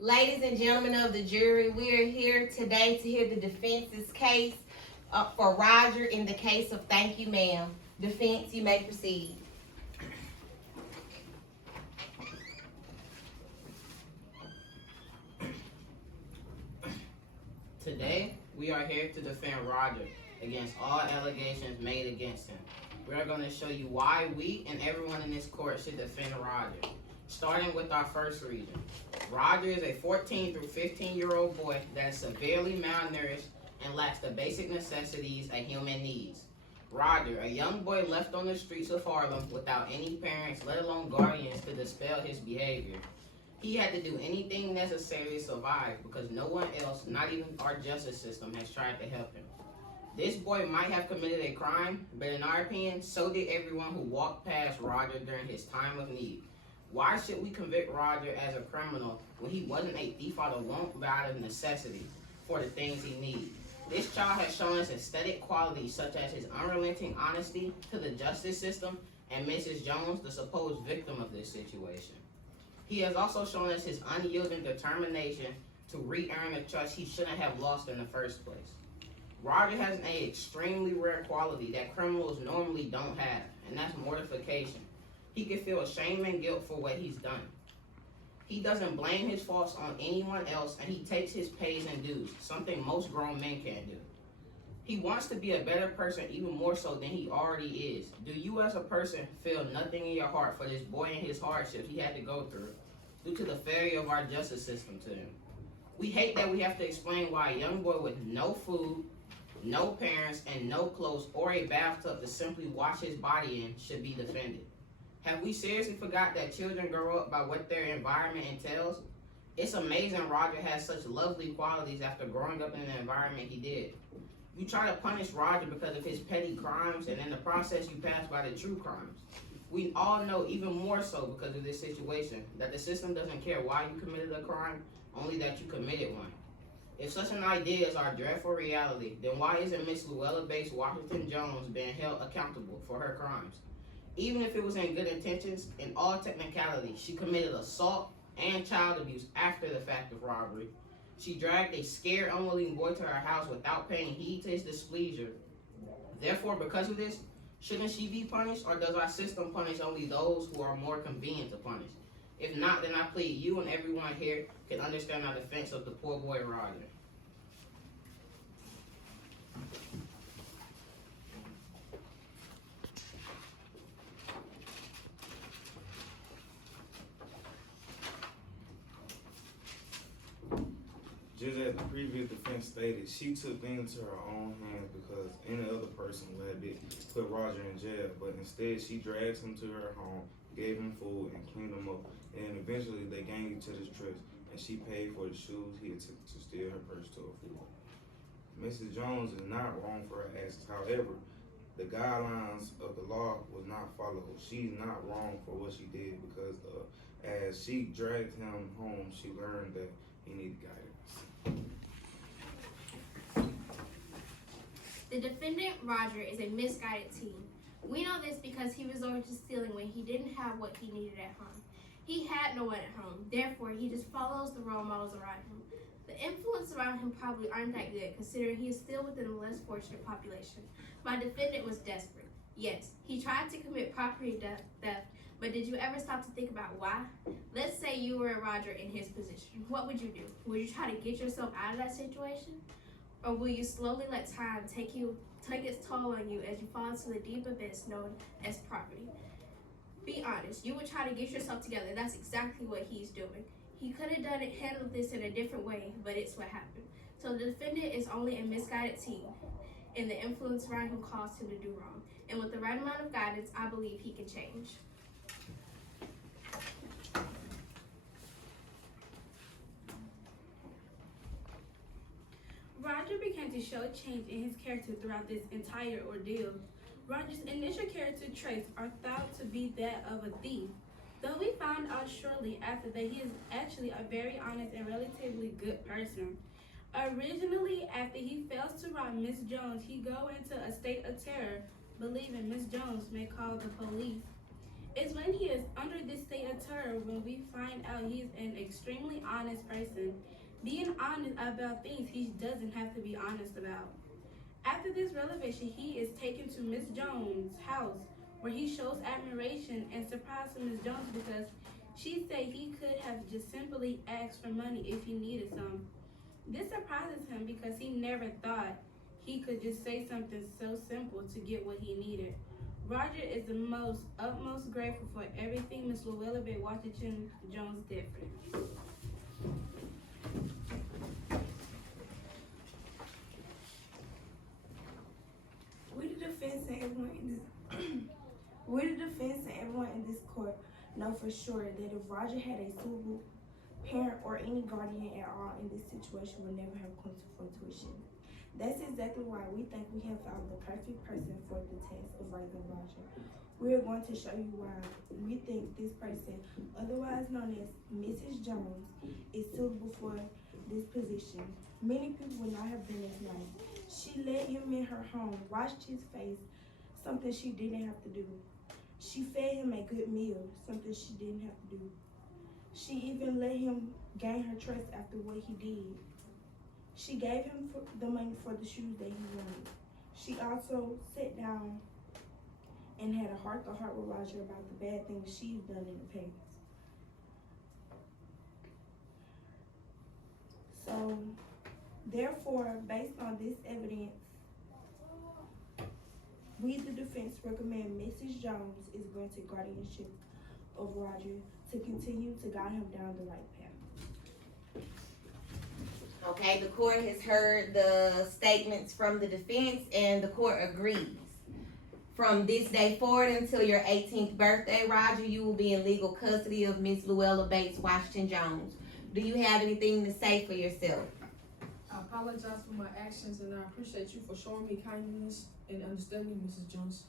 Ladies and gentlemen of the jury, we are here today to hear the defense's case for Roger in the case of Thank You, Ma'am. Defense, you may proceed. Today, we are here to defend Roger against all allegations made against him. We are going to show you why we and everyone in this court should defend Roger. Starting with our first reason. Roger is a 14 through 15-year-old boy that is severely malnourished and lacks the basic necessities a human needs. Roger, a young boy left on the streets of Harlem without any parents, let alone guardians, to dispel his behavior. He had to do anything necessary to survive because no one else, not even our justice system, has tried to help him. This boy might have committed a crime, but in our opinion, so did everyone who walked past Roger during his time of need. Why should we convict Roger as a criminal when he wasn't a thief out of want, but out of necessity for the things he needs? This child has shown us aesthetic qualities such as his unrelenting honesty to the justice system and Mrs. Jones, the supposed victim of this situation. He has also shown us his unyielding determination to re-earn a trust he shouldn't have lost in the first place. Roger has an extremely rare quality that criminals normally don't have, and that's mortification. He can feel shame and guilt for what he's done. He doesn't blame his faults on anyone else, and he takes his pays and dues, something most grown men can't do. He wants to be a better person even more so than he already is. Do you as a person feel nothing in your heart for this boy and his hardships he had to go through due to the failure of our justice system to him? We hate that we have to explain why a young boy with no food, no parents, and no clothes or a bathtub to simply wash his body in should be defended. Have we seriously forgot that children grow up by what their environment entails? It's amazing Roger has such lovely qualities after growing up in the environment he did. You try to punish Roger because of his petty crimes, and in the process you pass by the true crimes. We all know, even more so because of this situation, that the system doesn't care why you committed a crime, only that you committed one. If such an idea is our dreadful reality, then why isn't Miss Luella Bates Washington Jones being held accountable for her crimes? Even if it was in good intentions, in all technicality, she committed assault and child abuse after the fact of robbery. She dragged a scared, unwilling boy to her house without paying heed to his displeasure. Therefore, because of this, shouldn't she be punished, or does our system punish only those who are more convenient to punish? If not, then I plead you and everyone here can understand our defense of the poor boy Roger. Just as the previous defense stated, she took things into her own hands because any other person would have put Roger in jail. But instead, she dragged him to her home, gave him food, and cleaned him up. And eventually, they gained each other's trust, and she paid for the shoes he had took to steal her purse to afford. Mrs. Jones is not wrong for her actions. However, the guidelines of the law was not followed. She's not wrong for what she did because as she dragged him home, she learned that he needed guidance. The defendant, Roger, is a misguided teen. We know this because he resorted to stealing when he didn't have what he needed at home. He had no one at home, therefore he just follows the role models around him. The influence around him probably aren't that good, considering he is still within a less fortunate population. My defendant was desperate. Yes, he tried to commit property theft, but did you ever stop to think about why? Let's say you were Roger in his position. What would you do? Would you try to get yourself out of that situation? Or will you slowly let time take its toll on you as you fall into the deep abyss known as poverty? Be honest, you would try to get yourself together. That's exactly what he's doing. He could have handled this in a different way, but it's what happened. So the defendant is only a misguided teen, and the influence around him caused him to do wrong. And with the right amount of guidance, I believe he can change. Roger began to show change in his character throughout this entire ordeal. Roger's initial character traits are thought to be that of a thief, though we found out shortly after that he is actually a very honest and relatively good person. Originally, after he fails to rob Miss Jones, he go into a state of terror, believing Miss Jones may call the police. It's when he is under this state of terror when we find out he is an extremely honest person, being honest about things he doesn't have to be honest about. After this revelation, he is taken to Miss Jones' house, where he shows admiration and surprise to Miss Jones because she said he could have just simply asked for money if he needed some. This surprises him because he never thought he could just say something so simple to get what he needed. Roger is the utmost grateful for everything Miss Luella Bay Washington Jones did for him. We the defense and everyone in this court know for sure that if Roger had a suitable parent or any guardian at all in this situation would never have come to fruition. That's exactly why we think we have found the perfect person for the task of raising Roger. We are going to show you why we think this person, otherwise known as Mrs. Jones, is suitable for this position. Many people would not have been as nice. She let him in her home, washed his face, something she didn't have to do. She fed him a good meal, something she didn't have to do. She even let him gain her trust after what he did. She gave him the money for the shoes that he wanted. She also sat down and had a heart-to-heart with Roger about the bad things she's done in the past. So, therefore, based on this evidence, we, the defense, recommend Mrs. Jones is granted guardianship of Roger to continue to guide him down the right path. Okay, the court has heard the statements from the defense and the court agrees. From this day forward until your 18th birthday, Roger, you will be in legal custody of Ms. Luella Bates Washington Jones. Do you have anything to say for yourself? I apologize for my actions and I appreciate you for showing me kindness and understanding, Mrs. Jones.